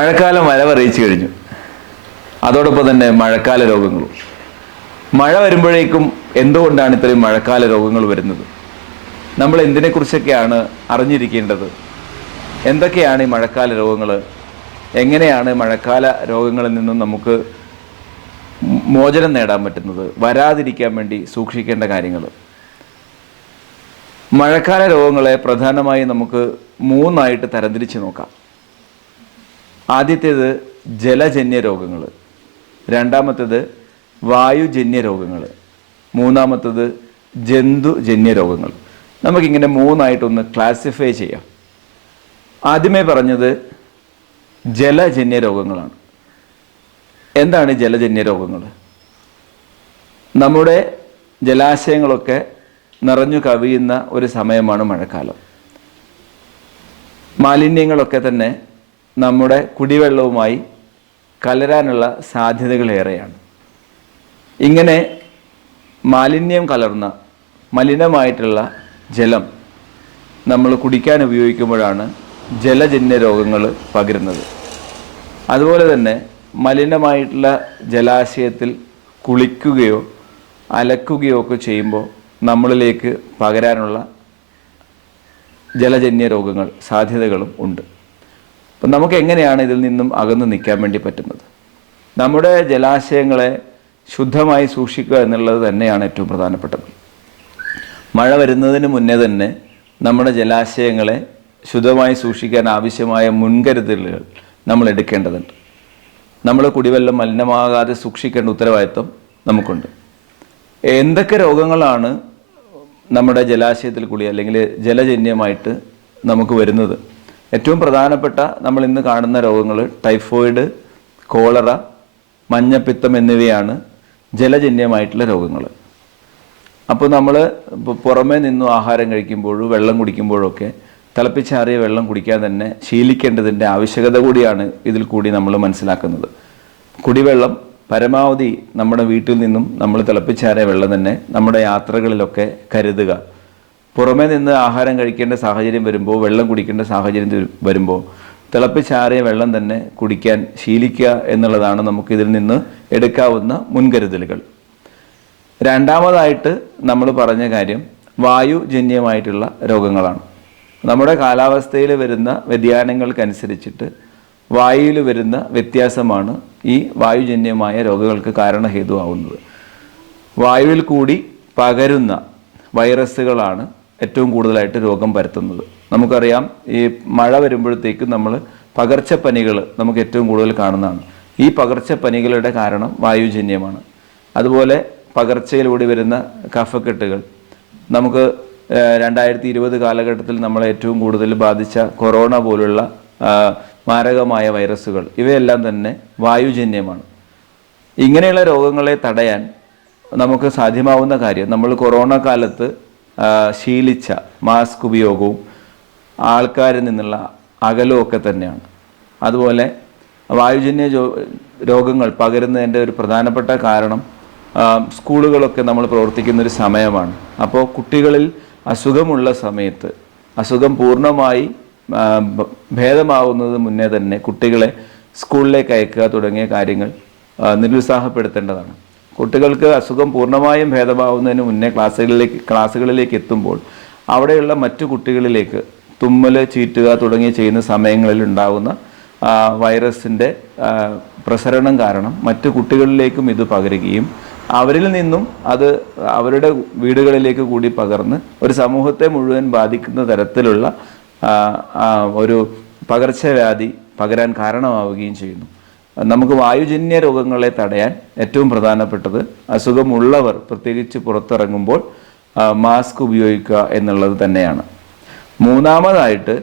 മഴക്കാലം വരവറിയിച്ചു കഴിഞ്ഞു. അതോടൊപ്പം തന്നെ മഴക്കാല രോഗങ്ങളും. മഴ വരുമ്പോഴേക്കും എന്തുകൊണ്ടാണ് ഇത്രയും മഴക്കാല രോഗങ്ങൾ വരുന്നത്? നമ്മൾ എന്തിനെക്കുറിച്ചൊക്കെയാണ് അറിഞ്ഞിരിക്കേണ്ടത്? എന്തൊക്കെയാണ് ഈ മഴക്കാല രോഗങ്ങൾ? എങ്ങനെയാണ് മഴക്കാല രോഗങ്ങളിൽ നിന്നും നമുക്ക് മോചനം നേടാൻ പറ്റുന്നത്? വരാതിരിക്കാൻ വേണ്ടി സൂക്ഷിക്കേണ്ട കാര്യങ്ങൾ. മഴക്കാല രോഗങ്ങളെ പ്രധാനമായി നമുക്ക് മൂന്നായിട്ട് തരംതിരിച്ച് നോക്കാം. ആദ്യത്തേത് ജലജന്യ രോഗങ്ങൾ രണ്ടാമത്തേത് വായുജന്യ രോഗങ്ങൾ മൂന്നാമത്തേത് ജന്തുജന്യ രോഗങ്ങൾ നമുക്കിങ്ങനെ മൂന്നായിട്ടൊന്ന് ക്ലാസിഫൈ ചെയ്യാം. ആദ്യമേ പറഞ്ഞത് ജലജന്യ രോഗങ്ങളാണ്. എന്താണ് ജലജന്യ രോഗങ്ങൾ നമ്മുടെ ജലാശയങ്ങളൊക്കെ നിറഞ്ഞു കവിയുന്ന ഒരു സമയമാണ് മഴക്കാലം. മാലിന്യങ്ങളൊക്കെ തന്നെ നമ്മുടെ കുടിവെള്ളവുമായി കലരാനുള്ള സാധ്യതകളേറെയാണ്. ഇങ്ങനെ മാലിന്യം കലർന്ന മലിനമായിട്ടുള്ള ജലം നമ്മൾ കുടിക്കാൻ ഉപയോഗിക്കുമ്പോഴാണ് ജലജന്യ രോഗങ്ങൾ പകരുന്നത്. അതുപോലെ തന്നെ മലിനമായിട്ടുള്ള ജലാശയത്തിൽ കുളിക്കുകയോ അലക്കുകയോ ഒക്കെ ചെയ്യുമ്പോൾ നമ്മളിലേക്ക് പകരാനുള്ള ജലജന്യ രോഗങ്ങൾ സാധ്യതകളും ഉണ്ട്. അപ്പം നമുക്ക് എങ്ങനെയാണ് ഇതിൽ നിന്നും അകന്നു നിൽക്കാൻ വേണ്ടി പറ്റുന്നത്? നമ്മുടെ ജലാശയങ്ങളെ ശുദ്ധമായി സൂക്ഷിക്കുക എന്നുള്ളത് തന്നെയാണ് ഏറ്റവും പ്രധാനപ്പെട്ടത്. മഴ വരുന്നതിന് മുന്നേ തന്നെ നമ്മുടെ ജലാശയങ്ങളെ ശുദ്ധമായി സൂക്ഷിക്കാൻ ആവശ്യമായ മുൻകരുതലുകൾ നമ്മൾ എടുക്കേണ്ടതുണ്ട്. നമ്മൾ കുടിവെള്ളം മലിനമാകാതെ സൂക്ഷിക്കേണ്ട ഉത്തരവാദിത്വം നമുക്കുണ്ട്. എന്തൊക്കെ രോഗങ്ങളാണ് നമ്മുടെ ജലാശയത്തിൽ കൂടി അല്ലെങ്കിൽ ജലജന്യമായിട്ട് നമുക്ക് വരുന്നത്? ഏറ്റവും പ്രധാനപ്പെട്ട നമ്മൾ ഇന്ന് കാണുന്ന രോഗങ്ങൾ ടൈഫോയിഡ് കോളറ മഞ്ഞപ്പിത്തം എന്നിവയാണ് ജലജന്യമായിട്ടുള്ള രോഗങ്ങൾ. അപ്പോൾ നമ്മൾ പുറമേ നിന്നും ആഹാരം കഴിക്കുമ്പോഴും വെള്ളം കുടിക്കുമ്പോഴൊക്കെ തിളപ്പിച്ചാറിയ വെള്ളം കുടിക്കാൻ തന്നെ ശീലിക്കേണ്ടതിന്റെ ആവശ്യകത കൂടിയാണ് ഇതിൽ കൂടി നമ്മൾ മനസ്സിലാക്കുന്നത്. കുടിവെള്ളം പരമാവധി നമ്മുടെ വീട്ടിൽ നിന്നും നമ്മൾ തിളപ്പിച്ചാറിയ വെള്ളം തന്നെ നമ്മുടെ യാത്രകളിലൊക്കെ കരുതുക. പുറമേ നിന്ന് ആഹാരം കഴിക്കേണ്ട സാഹചര്യം വരുമ്പോൾ വെള്ളം കുടിക്കേണ്ട സാഹചര്യം വരുമ്പോൾ തിളപ്പിച്ചാറിയ വെള്ളം തന്നെ കുടിക്കാൻ ശീലിക്കുക എന്നുള്ളതാണ് നമുക്ക് ഇതിൽ നിന്ന് എടുക്കാവുന്ന മുൻകരുതലുകൾ. രണ്ടാമതായിട്ട് നമ്മൾ പറഞ്ഞ കാര്യം വായുജന്യമായിട്ടുള്ള രോഗങ്ങളാണ്. നമ്മുടെ കാലാവസ്ഥയിൽ വരുന്ന വ്യതിയാനങ്ങൾക്കനുസരിച്ചിട്ട് വായുവിൽ വരുന്ന വ്യത്യാസമാണ് ഈ വായുജന്യമായ രോഗങ്ങൾക്ക് കാരണഹേതുവാകുന്നത് വായുവിൽ കൂടി പകരുന്ന വൈറസുകളാണ് ഏറ്റവും കൂടുതലായിട്ട് രോഗം പരത്തുന്നത്. നമുക്കറിയാം ഈ മഴ വരുമ്പോഴത്തേക്കും നമ്മൾ പകർച്ചപ്പനികൾ നമുക്ക് ഏറ്റവും കൂടുതൽ കാണുന്നതാണ്. ഈ പകർച്ചപ്പനികളുടെ കാരണം വായുജന്യമാണ്. അതുപോലെ പകർച്ചയിലൂടെ വരുന്ന കഫക്കെട്ടുകൾ. നമുക്ക് രണ്ടായിരത്തി ഇരുപത് കാലഘട്ടത്തിൽ നമ്മളെ ഏറ്റവും കൂടുതൽ ബാധിച്ച കൊറോണ പോലുള്ള മാരകമായ വൈറസുകൾ ഇവയെല്ലാം തന്നെ വായുജന്യമാണ്. ഇങ്ങനെയുള്ള രോഗങ്ങളെ തടയാൻ നമുക്ക് സാധ്യമാവുന്ന കാര്യം നമ്മൾ കൊറോണ കാലത്ത് ശീലിച്ച മാസ്ക് ഉപയോഗവും ആൾക്കാരിൽ നിന്നുള്ള അകലവും ഒക്കെ തന്നെയാണ്. അതുപോലെ വായുജന്യ രോഗങ്ങൾ പകരുന്നതിന്റെ ഒരു പ്രധാനപ്പെട്ട കാരണം സ്കൂളുകളൊക്കെ നമ്മൾ പ്രവർത്തിക്കുന്ന ഒരു സമയമാണ്. അപ്പോൾ കുട്ടികളിൽ അസുഖമുള്ള സമയത്ത് അസുഖം പൂർണമായി ഭേദമാവുന്നത് മുന്നേ തന്നെ കുട്ടികളെ സ്കൂളിലേക്ക് അയക്കുക തുടങ്ങിയ കാര്യങ്ങൾ നിരുത്സാഹപ്പെടുത്തേണ്ടതാണ്. കുട്ടികൾക്ക് അസുഖം പൂർണമായും ഭേദമാവുന്നതിന് മുന്നേ ക്ലാസ്സുകളിലേക്ക് ക്ലാസ്സുകളിലേക്ക് എത്തുമ്പോൾ അവിടെയുള്ള മറ്റു കുട്ടികളിലേക്ക് തുമ്മൽ ചീറ്റുക തുടങ്ങി ചെയ്യുന്ന സമയങ്ങളിൽ ഉണ്ടാകുന്ന വൈറസിന്റെ പ്രസരണം കാരണം മറ്റു കുട്ടികളിലേക്കും ഇത് പകരുകയും അവരിൽ നിന്നും അത് അവരുടെ വീടുകളിലേക്ക് കൂടി പകർന്ന് ഒരു സമൂഹത്തെ മുഴുവൻ ബാധിക്കുന്ന തരത്തിലുള്ള ഒരു പകർച്ചവ്യാധി പകരാൻ കാരണമാവുകയും ചെയ്യുന്നു. നമുക്ക് വായുജന്യ രോഗങ്ങളെ തടയാൻ ഏറ്റവും പ്രധാനപ്പെട്ടത് അസുഖമുള്ളവർ പ്രത്യേകിച്ച് പുറത്തിറങ്ങുമ്പോൾ മാസ്ക് ഉപയോഗിക്കുക എന്നുള്ളത് തന്നെയാണ്. മൂന്നാമതായിട്ട്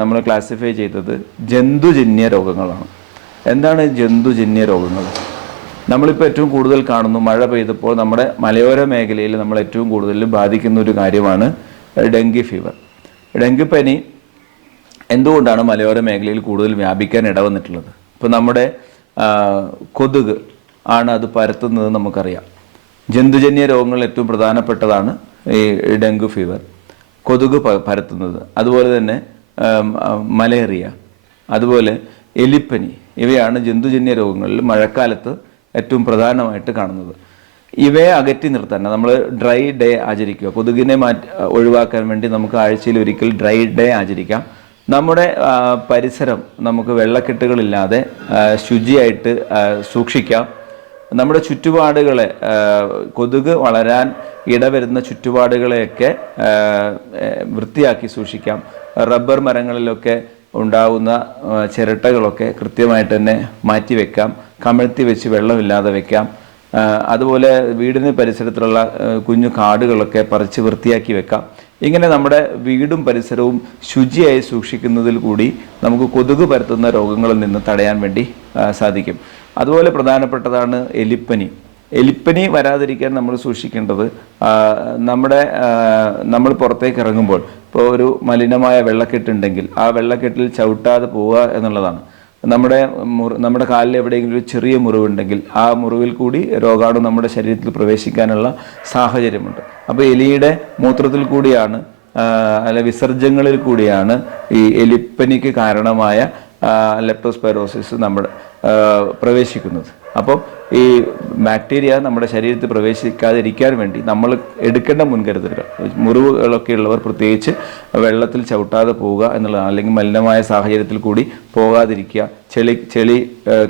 നമ്മൾ ക്ലാസിഫൈ ചെയ്തത് ജന്തുജന്യ രോഗങ്ങളാണ്. എന്താണ് ജന്തുജന്യ രോഗങ്ങൾ? നമ്മളിപ്പോൾ ഏറ്റവും കൂടുതൽ കാണുന്നു മഴ പെയ്തപ്പോൾ നമ്മുടെ മലയോര മേഖലയിൽ നമ്മൾ ഏറ്റവും കൂടുതൽ ബാധിക്കുന്ന ഒരു കാര്യമാണ് ഡെങ്കി ഫീവർ. ഡെങ്കിപ്പനി എന്തുകൊണ്ടാണ് മലയോര മേഖലയിൽ കൂടുതൽ വ്യാപിക്കാൻ ഇടവന്നിട്ടുള്ളത്? ഇപ്പോൾ നമ്മുടെ കൊതുക് ആണ് അത് പരത്തുന്നത് നമുക്കറിയാം. ജന്തുജന്യ രോഗങ്ങൾ ഏറ്റവും പ്രധാനപ്പെട്ടതാണ് ഈ ഡെങ്കു ഫീവർ കൊതുക് പരത്തുന്നത്. അതുപോലെ തന്നെ മലേറിയ അതുപോലെ എലിപ്പനി ഇവയാണ് ജന്തുജന്യ രോഗങ്ങളിൽ മഴക്കാലത്ത് ഏറ്റവും പ്രധാനമായിട്ട് കാണുന്നത്. ഇവയെ അകറ്റി നിർത്താൻ നമ്മൾ ഡ്രൈ ഡേ ആചരിക്കുക. കൊതുകിനെ മാറ്റി ഒഴിവാക്കാൻ വേണ്ടി നമുക്ക് ആഴ്ചയിൽ ഒരിക്കൽ ഡ്രൈ ഡേ ആചരിക്കാം. നമ്മുടെ പരിസരം നമുക്ക് വെള്ളക്കെട്ടുകളില്ലാതെ ശുചിയായിട്ട് സൂക്ഷിക്കാം. നമ്മുടെ ചുറ്റുപാടുകളെ കൊതുക് വളരാൻ ഇടവരുന്ന ചുറ്റുപാടുകളെയൊക്കെ വൃത്തിയാക്കി സൂക്ഷിക്കാം. റബ്ബർ മരങ്ങളിലൊക്കെ ഉണ്ടാകുന്ന ചിരട്ടകളൊക്കെ കൃത്യമായിട്ട് തന്നെ മാറ്റി വെക്കാം. കമഴ്ത്തി വെച്ച് വെള്ളമില്ലാതെ വെക്കാം. അതുപോലെ വീടിന് പരിസരത്തുള്ള കുഞ്ഞു കാടുകളൊക്കെ പറിച്ച് വൃത്തിയാക്കി വെക്കാം. ഇങ്ങനെ നമ്മുടെ വീടും പരിസരവും ശുചിയായി സൂക്ഷിക്കുന്നതിൽ കൂടി നമുക്ക് കൊതുക് പരത്തുന്ന രോഗങ്ങളിൽ നിന്ന് തടയാൻ വേണ്ടി സാധിക്കും. അതുപോലെ പ്രധാനപ്പെട്ടതാണ് എലിപ്പനി. എലിപ്പനി വരാതിരിക്കാൻ നമ്മൾ സൂക്ഷിക്കേണ്ടത് നമ്മുടെ നമ്മൾ പുറത്തേക്ക് ഇറങ്ങുമ്പോൾ ഇപ്പോൾ ഒരു മലിനമായ വെള്ളക്കെട്ടുണ്ടെങ്കിൽ ആ വെള്ളക്കെട്ടിൽ ചവിട്ടാതെ പോവുക എന്നുള്ളതാണ്. നമ്മുടെ നമ്മുടെ കാലിൽ എവിടെയെങ്കിലും ഒരു ചെറിയ മുറിവുണ്ടെങ്കിൽ ആ മുറിവിൽ കൂടി രോഗാണു നമ്മുടെ ശരീരത്തിൽ പ്രവേശിക്കാനുള്ള സാഹചര്യമുണ്ട്. അപ്പോൾ എലിയുടെ മൂത്രത്തിൽ കൂടിയാണ് അല്ല വിസർജ്യങ്ങളിൽ കൂടിയാണ് ഈ എലിപ്പനിക്ക് കാരണമായ ലെപ്റ്റോസ്പൈറോസിസ് നമ്മൾ പ്രവേശിക്കുന്നത്. അപ്പോൾ ഈ ബാക്ടീരിയ നമ്മുടെ ശരീരത്തിൽ പ്രവേശിക്കാതിരിക്കാൻ വേണ്ടി നമ്മൾ എടുക്കേണ്ട മുൻകരുതലുകൾ മുറിവുകളൊക്കെ ഉള്ളവർ പ്രത്യേകിച്ച് വെള്ളത്തിൽ ചവിട്ടാതെ പോവുക എന്നുള്ളതാണ് അല്ലെങ്കിൽ മലിനമായ സാഹചര്യത്തിൽ കൂടി പോകാതിരിക്കുക ചെളി ചെളി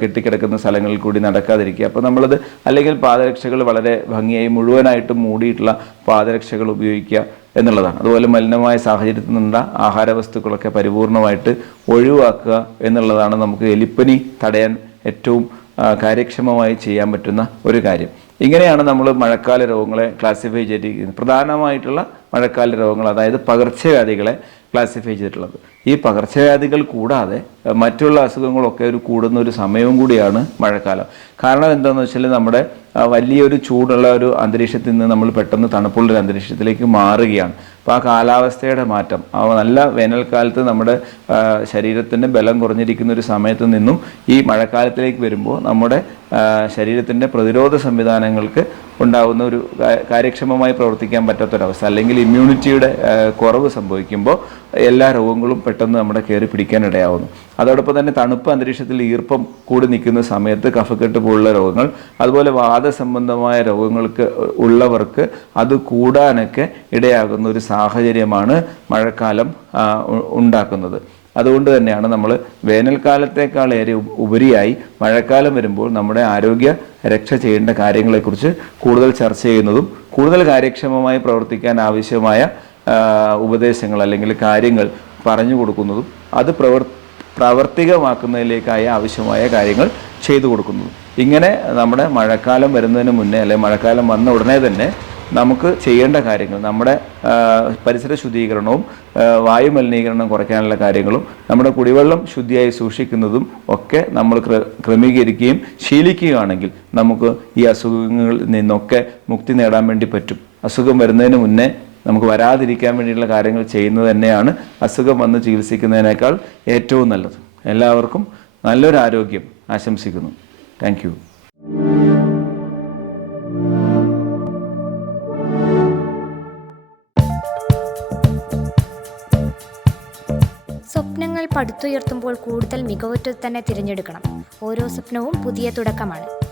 കെട്ടിക്കിടക്കുന്ന സ്ഥലങ്ങളിൽ കൂടി നടക്കാതിരിക്കുക. അപ്പോൾ നമ്മളത് അല്ലെങ്കിൽ പാദരക്ഷകൾ വളരെ ഭംഗിയായി മുഴുവനായിട്ടും മൂടിയിട്ടുള്ള പാദരക്ഷകൾ ഉപയോഗിക്കുക എന്നുള്ളതാണ്. അതുപോലെ മലിനമായ സാഹചര്യത്തിൽ നിന്നുള്ള ആഹാര വസ്തുക്കളൊക്കെ പരിപൂർണമായിട്ട് ഒഴിവാക്കുക എന്നുള്ളതാണ് നമുക്ക് എലിപ്പനി തടയാൻ ഏറ്റവും കാര്യക്ഷമമായി ചെയ്യാൻ പറ്റുന്ന ഒരു കാര്യം. ഇങ്ങനെയാണ് നമ്മൾ മഴക്കാല രോഗങ്ങളെ ക്ലാസിഫൈ ചെയ്തിരിക്കുന്നത് പ്രധാനമായിട്ടുള്ള മഴക്കാല രോഗങ്ങൾ അതായത് പകർച്ചവ്യാധികളെ ക്ലാസിഫൈ ചെയ്തിട്ടുള്ളത്. ഈ പകർച്ചവ്യാധികൾ കൂടാതെ മറ്റുള്ള അസുഖങ്ങളൊക്കെ ഒരു കൂടുന്ന ഒരു സമയവും കൂടിയാണ് മഴക്കാലം. കാരണം എന്താണെന്ന് വെച്ചാൽ നമ്മുടെ വലിയൊരു ചൂടുള്ള ഒരു അന്തരീക്ഷത്തിൽ നിന്ന് നമ്മൾ പെട്ടെന്ന് തണുപ്പുള്ള ഒരു അന്തരീക്ഷത്തിലേക്ക് മാറുകയാണ്. അപ്പോൾ ആ കാലാവസ്ഥയുടെ മാറ്റം ആ നല്ല വേനൽക്കാലത്ത് നമ്മുടെ ശരീരത്തിന്റെ ബലം കുറഞ്ഞിരിക്കുന്ന ഒരു സമയത്ത് നിന്നും ഈ മഴക്കാലത്തിലേക്ക് വരുമ്പോൾ നമ്മുടെ ശരീരത്തിന്റെ പ്രതിരോധ സംവിധാനങ്ങൾക്ക് ഉണ്ടാകുന്ന ഒരു കാര്യക്ഷമമായി പ്രവർത്തിക്കാൻ പറ്റാത്തൊരവസ്ഥ അല്ലെങ്കിൽ ഇമ്മ്യൂണിറ്റിയുടെ കുറവ് സംഭവിക്കുമ്പോൾ എല്ലാ രോഗങ്ങളും പെട്ടെന്ന് നമ്മുടെ കയറി പിടിക്കാനിടയാവുന്നു അതോടൊപ്പം തന്നെ തണുപ്പ് അന്തരീക്ഷത്തിൽ ഈർപ്പം കൂടി നിൽക്കുന്ന സമയത്ത് കഫക്കെട്ട് പോലുള്ള രോഗങ്ങൾ അതുപോലെ വാദസംബന്ധമായ രോഗങ്ങൾക്ക് ഉള്ളവർക്ക് അത് കൂടാനൊക്കെ ഇടയാകുന്ന ഒരു സാഹചര്യമാണ് മഴക്കാലം ഉണ്ടാക്കുന്നത്. അതുകൊണ്ട് തന്നെയാണ് നമ്മൾ വേനൽക്കാലത്തേക്കാൾ ഏറെ ഉപ- ഉപരിയായി മഴക്കാലം വരുമ്പോൾ നമ്മുടെ ആരോഗ്യ രക്ഷ ചെയ്യേണ്ട കാര്യങ്ങളെക്കുറിച്ച് കൂടുതൽ ചർച്ച ചെയ്യുന്നതും കൂടുതൽ കാര്യക്ഷമമായി പ്രവർത്തിക്കാൻ ആവശ്യമായ ഉപദേശങ്ങൾ അല്ലെങ്കിൽ കാര്യങ്ങൾ പറഞ്ഞു കൊടുക്കുന്നതും അത് പ്രവർ പ്രാവർത്തികമാക്കുന്നതിലേക്കായ ആവശ്യമായ കാര്യങ്ങൾ ചെയ്തു കൊടുക്കുന്നത് ഇങ്ങനെ നമ്മുടെ മഴക്കാലം വരുന്നതിന് മുന്നേ അല്ലെങ്കിൽ മഴക്കാലം വന്ന ഉടനെ തന്നെ നമുക്ക് ചെയ്യേണ്ട കാര്യങ്ങൾ നമ്മുടെ പരിസര ശുദ്ധീകരണവും വായു മലിനീകരണം കുറയ്ക്കാനുള്ള കാര്യങ്ങളും നമ്മുടെ കുടിവെള്ളം ശുദ്ധിയായി സൂക്ഷിക്കുന്നതും ഒക്കെ നമ്മൾ ക്ര- ക്രമീകരിക്കുകയും ശീലിക്കുകയാണെങ്കിൽ നമുക്ക് ഈ അസുഖങ്ങളിൽ നിന്നൊക്കെ മുക്തി നേടാൻ വേണ്ടി പറ്റും. അസുഖം വരുന്നതിന് മുന്നേ നമുക്ക് വരാതിരിക്കാൻ വേണ്ടിയുള്ള കാര്യങ്ങൾ ചെയ്യുന്നത് തന്നെയാണ് അസുഖം വന്ന് ചികിത്സിക്കുന്നതിനേക്കാൾ ഏറ്റവും നല്ലത്. എല്ലാവർക്കും നല്ലൊരു ആരോഗ്യം ആശംസിക്കുന്നു. താങ്ക് സ്വപ്നങ്ങൾ പടുത്തുയർത്തുമ്പോൾ കൂടുതൽ മികവുറ്റത് തന്നെ തിരഞ്ഞെടുക്കണം. ഓരോ സ്വപ്നവും പുതിയ തുടക്കമാണ്.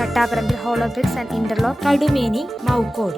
Thattaparambil hollow bricks and interlock Kadumeni Maukode.